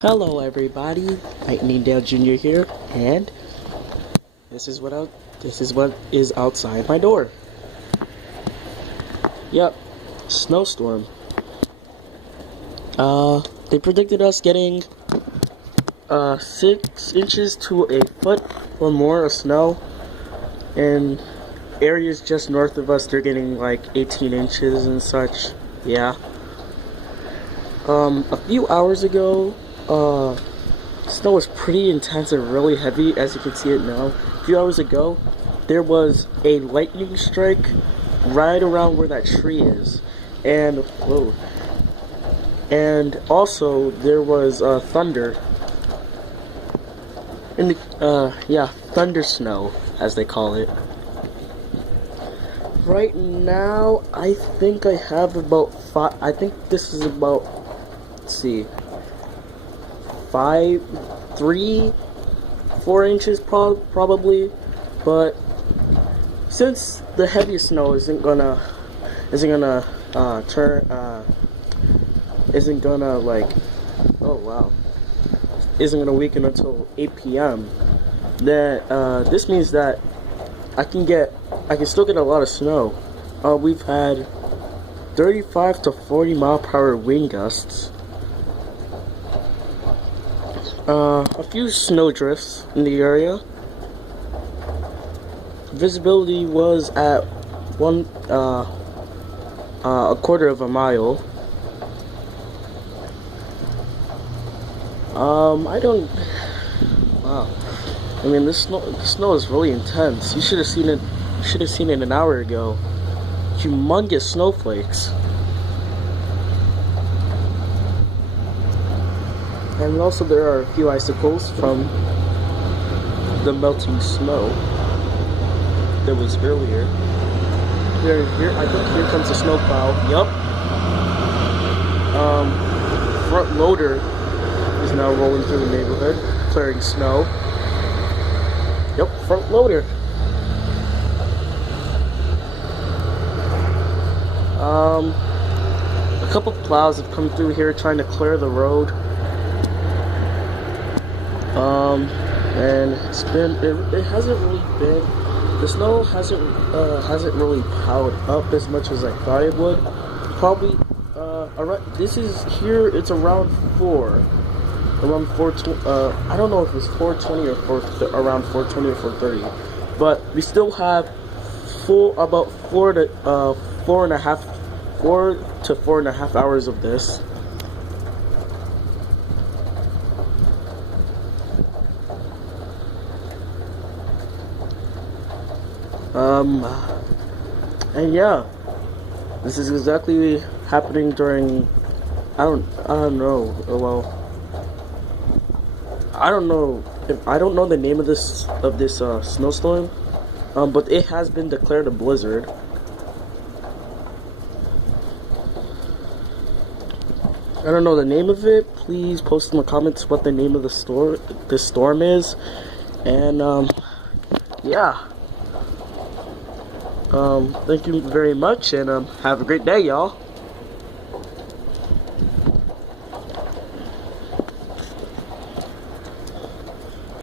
Hello everybody, Lightning Dale Jr. here, and this is what is outside my door. Yep, snowstorm. They predicted us getting 6 inches to a foot or more of snow, and areas just north of us they're getting like 18 inches and such. Yeah. A few hours ago, snow was pretty intense and really heavy, as you can see it now. A few hours ago, there was a lightning strike right around where that tree is, and whoa, and also there was thunder. In the yeah, thunder snow, as they call it. Right now, I think I have about 5. I think this is about. Let's see. 4 inches probably, but since the heaviest snow isn't gonna weaken until 8 p.m. then this means that I can still get a lot of snow. We've had 35 to 40 mile per hour wind gusts. A few snow drifts in the area. Visibility was at a quarter of a mile. Wow. I mean, the snow is really intense. You should have seen it. You should have seen it an hour ago. Humongous snowflakes. And also there are a few icicles from the melting snow that was earlier. Here, I think here comes the snowplow. Yup. Front loader is now rolling through the neighborhood, clearing snow. Yup, front loader. A couple plows have come through here trying to clear the road. And it hasn't really been, the snow hasn't really piled up as much as I thought it would. Probably, it's around 4. Around 420, I don't know if it's 420 or around 420 or 430. But we still have about 4 to 4.5 hours of this. And yeah, this is exactly happening during, I don't know, I don't know the name of this snowstorm, but it has been declared a blizzard. I don't know the name of it. Please post in the comments what the name of the storm is, and yeah. Thank you very much, and have a great day, y'all.